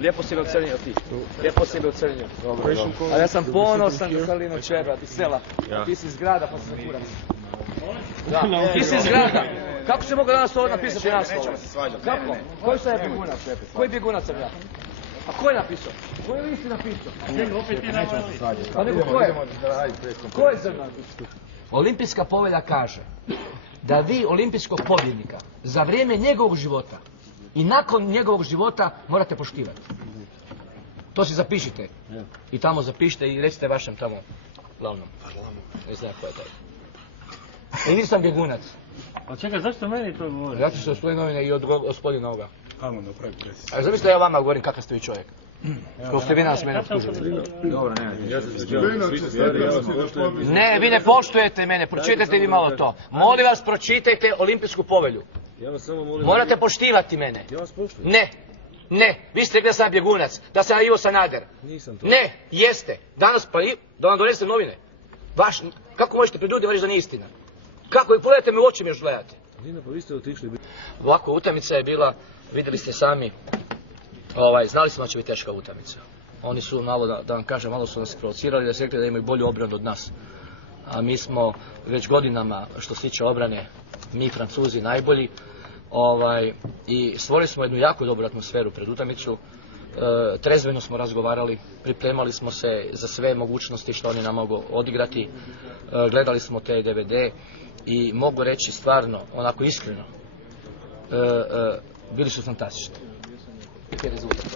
Lijepo si me ocenio ti. Lijepo si me ocenio. A ja sam ponosan da sam Lino Červa, iz sela. Ti si iz grada pa sam kurac. Da, ti si iz grada. Kako se mogu danas ovo napisati naslov? Kako? Koji sam ja bjegunac? Koji bjegunac sam ja? A ko je napisao? Koji list je napisao? Pa nego ko je? Ko je Zrna napisao? Olimpijska povelja kaže da vi olimpijskog pobjednika za vrijeme njegovog života i nakon njegovog života morate poštivati. To si zapišite. I tamo zapišite i recite vašem tamo glavnom. Ne znam ko je to. I nisam bjegunac. A čekaj, zašto meni to govori? Ja ću se osvojiti novine i od gospodina ovoga. Kamo da pravi presi. A zamislite da ja vama govorim kakav ste vi čovjek. Što ste vi nas mene optužili. Dobro, ne. Ne, vi ne poštujete mene, pročitajte vi malo to. Molim vas, pročitajte olimpijsku povelju. Morate poštivati mene. Ja vas poštujem. Ne, vi ste gdje sam bjegunac, da sam Ivo Sanader. Nisam to. Ne, jeste. Danas pa i, da vam donesem novine. Kako možete pred ljudima reći da nije istina? Kako? Pogledajte me u oči mi još gledate. Lino, pa vi ste otišli. Ovako, utakmica je bila, vidjeli ste sami, znali smo da će biti teška utakmica. Oni su malo, da vam kažem, malo su nas provocirali da su rekli da imaju bolju obranu od nas. A mi smo već godinama, što se tiče obrane, mi Francuzi najbolji. I stvorili smo jednu jako dobru atmosferu pred utakmicu. Trezveno smo razgovarali, pripremali smo se za sve mogućnosti što oni nam mogu odigrati. Gledali smo te DVD i mogu reći stvarno, onako iskreno, bili su fantastični. Rezultat.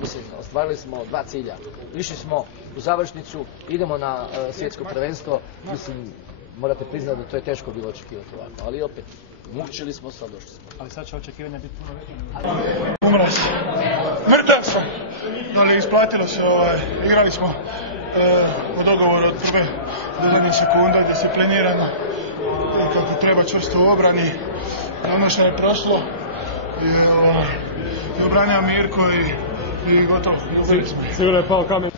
Mislim, ostvarili smo 2 cilja. Išli smo u završnicu, idemo na svjetsko prvenstvo. Mislim, morate priznati da to je teško bilo očekivati ovako, ali opet, mučili smo se, došli smo. Ali sad će očekivanja biti puno veće. Umras. Mrtav sam. Ali isplatilo se, igrali smo po dogovoru od prve do zadnjih sekunda, disciplinirano, kako treba čvrsto u obrani. Ono što je prošlo i obranio Mirko i gotovo. Sigurno je pao kamen.